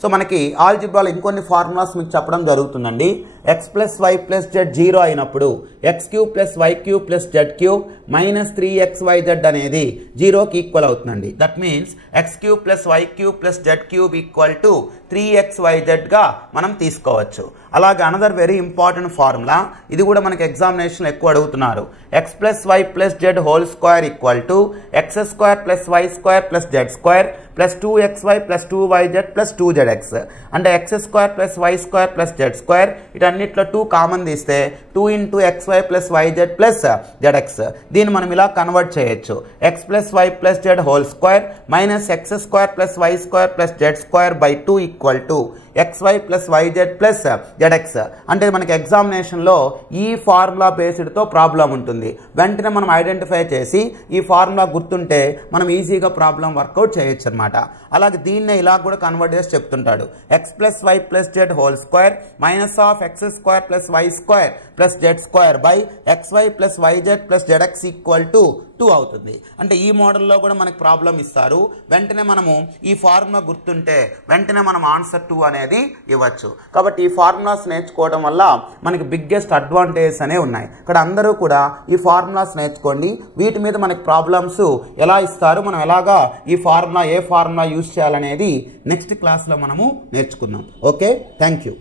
So మనకి ఆల్జిబ్రాలో ఇంకొన్ని formulas మీకు చెప్పడం జరుగుతుందండి. x + y + z 0 అయినప్పుడు x³ + y³ + z³ - 3xyz అనేది 0కి ఈక్వల్ అవుతుందండి. That means x³ + y³ + z³ = 3xyzగా మనం తీసుకోవచ్చు. అలాగే అనదర్ వెరీ ఇంపార్టెంట్ ఫార్ములా, ఇది కూడా మనకి ఎగ్జామినేషన్లో ఎక్కువ అడుగుతున్నారు. x + y + z whole square = x² + y² + z² + 2xy + 2yz + 2zx. అంటే x² + y² + z², వీటన్నిటిలో 2 కామన్ తీస్తే 2 × xy + yz + zx. దీన్ని మనం ఇలా కన్వర్ట్ చేయొచ్చు. x + y + z whole square - x² + y² + z²/2 = xy + yz + zx. అంటే మనకి ఎగ్జామినేషన్లో ఈ ఫార్ములా బేస్డ్తో ప్రాబ్లం ఉంటుంది. వెంటనే మనం ఐడెంటిఫై చేసి ఈ ఫార్ములా గుర్తుంటే మనం ఈజీగా ప్రాబ్లం వర్కౌట్ చేయొచ్చు అనమాట. అలాగే దీన్నే ఇలా కూడా కన్వర్ట్ చేసి చెప్తుంటాడు. x + y + z whole square - x² + y² + z²/xy + yz + zx = 2 అవుతుంది. అంటే ఈ మోడల్లో కూడా మనకి ప్రాబ్లం ఇస్తారు. వెంటనే మనము ఈ ఫార్ములా గుర్తుంటే వెంటనే మనం ఆన్సర్ 2 అనేది ఇవ్వచ్చు. కాబట్టి ఈ ఫార్ములాస్ నేర్చుకోవడం వల్ల మనకి బిగ్గెస్ట్ అడ్వాంటేజెస్ అనేవి ఉన్నాయి. ఇక్కడ అందరూ కూడా ఈ ఫార్ములాస్ నేర్చుకోండి. వీటి మీద మనకి ప్రాబ్లమ్స్ ఎలా ఇస్తారు, మనం ఎలాగా ఈ ఫార్ములా ఏ ఫార్ములా యూజ్ చేయాలనేది నెక్స్ట్ క్లాస్లో మనము నేర్చుకుందాం. Okay, thank you.